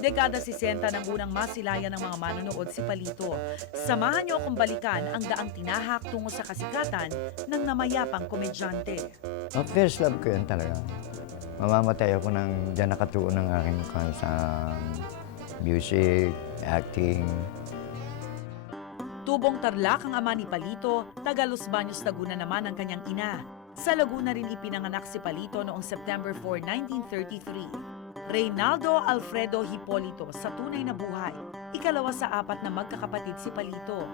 Dekada 60 nang unang masilayan ng mga manonood si Palito. Samahan niyo akong balikan ang daang tinahak tungo sa kasikatan ng namayapang komedyante. Ang first love ko yun talaga. Mamamatay ako ng dyan nakatuon ng aking kan sa music, acting. Tubong Tarlac ang ama ni Palito, taga Los Baños, Laguna naman ang kanyang ina. Sa Laguna rin ipinanganak si Palito noong September 4, 1933. Reynaldo Alfredo Hipolito sa tunay na buhay. Ikalawa sa apat na magkakapatid si Palito.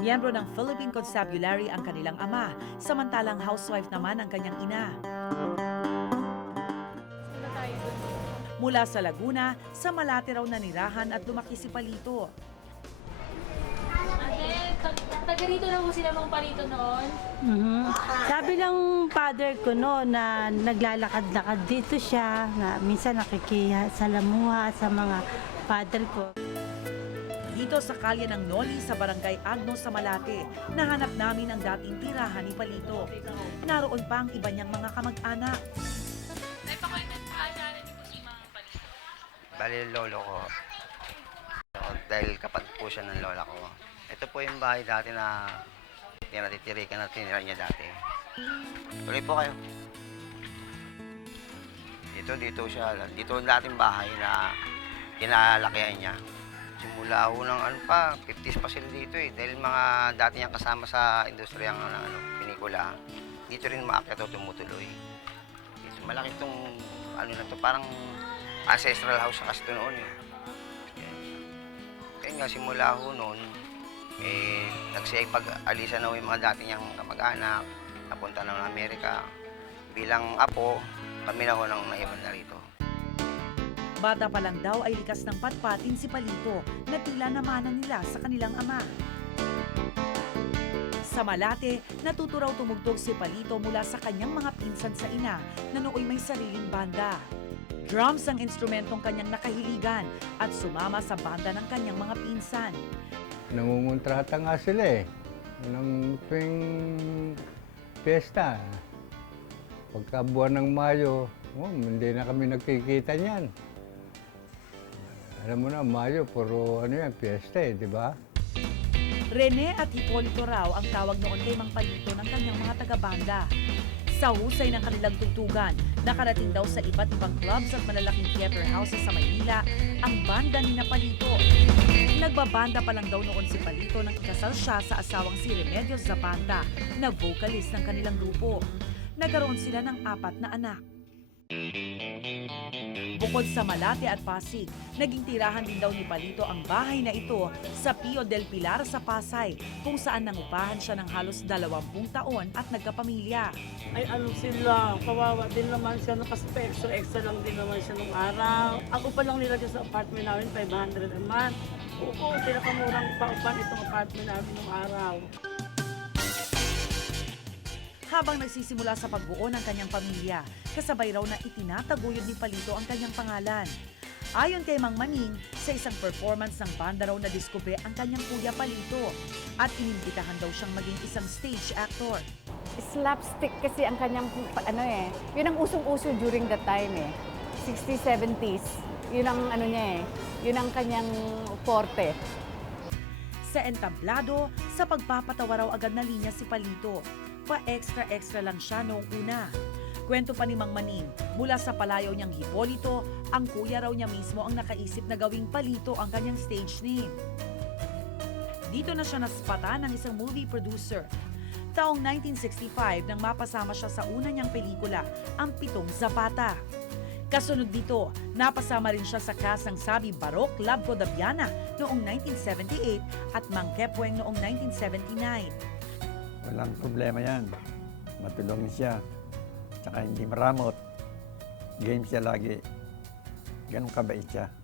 Miyembro ng Philippine Constabulary ang kanilang ama, samantalang housewife naman ang kanyang ina. Mula sa Laguna, sa Malate raw nanirahan at lumaki si Palito. Rito na po sila mga palito noon. Mhm. Sabi ng father ko no na naglalakad-lakad dito siya, na minsan nakikiya sa lamuha sa mga father ko. Dito sa kalye ng Noli sa barangay Agno sa Malate, nahanap namin ang dating tirahan ni Palito. Naroon pa ang iba niyang mga kamag-anak. Bali, lolo ko. Dahil kapatid po siya ng lola ko. Ito po yung bahay dati na tinatitirikan na tinira niya dati. Tuloy po kayo. Dito, dito siya. Dito ang dating bahay na kinalakihan niya. Simula ho ano pa, 50s pa sila dito eh. Dahil mga dati niyang kasama sa industriya ng ano, pinikula. Dito rin maakyat o tumutuloy. Dito, malaki itong ano na to, parang ancestral house na kasi ito noon eh. Kaya nga simula ho noon, eh, nagsipag-alisan na ho yung mga dati niyang kamag-anak, napunta na ng Amerika. Bilang apo, kami na ho nang naiwan na rito. Bata pa lang daw ay likas ng patpatin si Palito na tila namanan nila sa kanilang ama. Sa Malate, natuto raw tumugtog si Palito mula sa kanyang mga pinsan sa ina na nooy may sariling banda. Drums ang instrumentong kanyang nakahiligan at sumama sa banda ng kanyang mga pinsan. Nangungontrata nga sila eh. Ng tuwing piyesta. Pagka buwan ng Mayo, oh, hindi na kami nagkikita niyan. Alam mo na, Mayo, puro ano yan, piyesta eh, di ba? Rene at Hipolito raw ang tawag noon kay Mang Palito ng kanyang mga taga-banda. Sa husay ng kanilang tugtugan, nakarating daw sa iba't ibang clubs at malalaking theater houses sa Maynila ang banda ni Palito. Nagbabanda pa lang daw noon si Palito nang ikasal siya sa asawang si Remedios Zapata na vocalist ng kanilang grupo. Nagkaroon sila ng apat na anak. Bukod sa Malate at Pasig, naging tirahan din daw ni Palito ang bahay na ito sa Pio del Pilar sa Pasay, kung saan nangupahan siya ng halos 20 taon at nagkapamilya. ay ano sila, kawawa din naman siya, kasi pa extra extra lang din naman siya nung araw. Ako pa lang nilagay sa apartment namin, 500 a month. Oo, pinakamurang paupan itong apartment namin nung araw. Habang nagsisimula sa pagbuo ng kanyang pamilya, kasabay raw na itinataguyod ni Palito ang kanyang pangalan. Ayon kay Mang Maning, sa isang performance ng banda raw na diskubre ang kanyang kuya Palito at inimbitahan daw siyang maging isang stage actor. slapstick kasi ang kanyang ano eh. Yun ang usong-uso during that time eh. 60s, 70s. Yun ang ano niya eh. Yun ang kanyang forte. Sa entablado, sa pagpapatawa raw agad na linya si Palito. Pa-extra-extra lang siya noong una. Kwento pa ni Mang Maning, mula sa palayaw niyang Hipolito, ang kuya raw niya mismo ang nakaisip na gawing Palito ang kanyang stage name. Dito na siya naspata ng isang movie producer. Taong 1965 nang mapasama siya sa una niyang pelikula, Ang Pitong Zapata. Kasunod dito, napasama rin siya sa cast ng Sabi Barok Love Ko Dabiana noong 1978 at Mang Kepweng noong 1979. Walang problema yan. Matulungin siya. Tsaka hindi maramot. Game siya lagi. Ganun kabait siya.